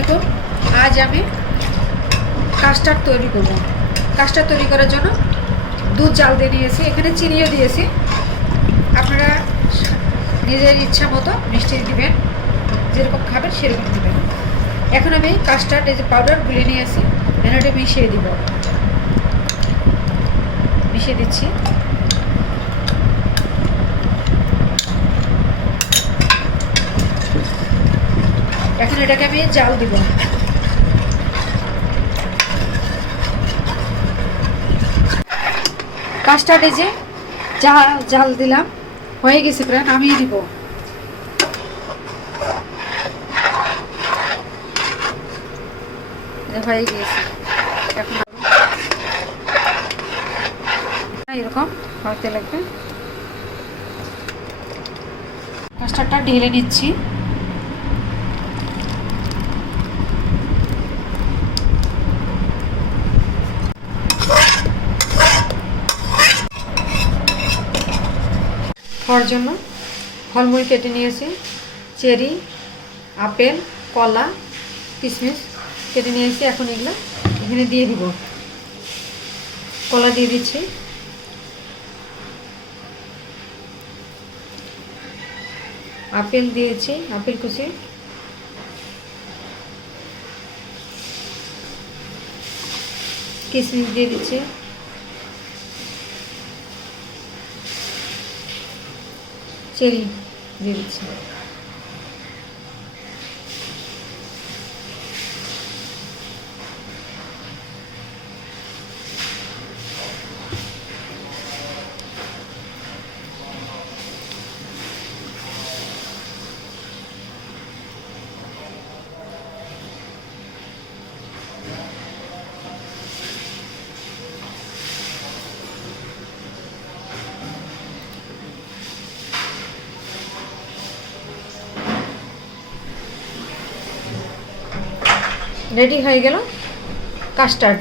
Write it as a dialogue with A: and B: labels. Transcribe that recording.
A: আলাইকুম আজ আমি কাস্টার্ড তৈরি করব। কাস্টার্ড তৈরি করার জন্য দুধ জাল দিয়ে নিয়েছি, এখানে চিনিও দিয়েছি। আপনারা নিজের ইচ্ছা মতো মিষ্টি দিবেন, যেরকম খাবেন সেরকম দিবেন। এখন আমি কাস্টার্ড এই যে পাউডার গুলে নিয়েছি এটা মিশিয়ে দিব। মিশিয়ে দিচ্ছি। এখন এটাকে আমি জাল দিব। কাস্টার্ডে যে, যা জাল দিলাম, হয়ে গেছে প্রায়, নামিয়ে দিব। হয়ে গিয়েছে এখন এরকম হতে লাগবে। কাস্টার্ডটা ঢেলে নিচ্ছি। খাওয়ার জন্য ফলমূল কেটে নিয়েছি। চেরি, আপেল, কলা কিশমিশ কেটে নিয়েছি। এখন এগুলো এখানে দিয়ে দিব। কলা দিয়ে দিচ্ছি। আপেল দিয়েছি, আপেল কুচি। কিশমিশ দিয়ে দিচ্ছি। চেরি দিয়ে রেডি হয়ে গেল? কাস্টার্ড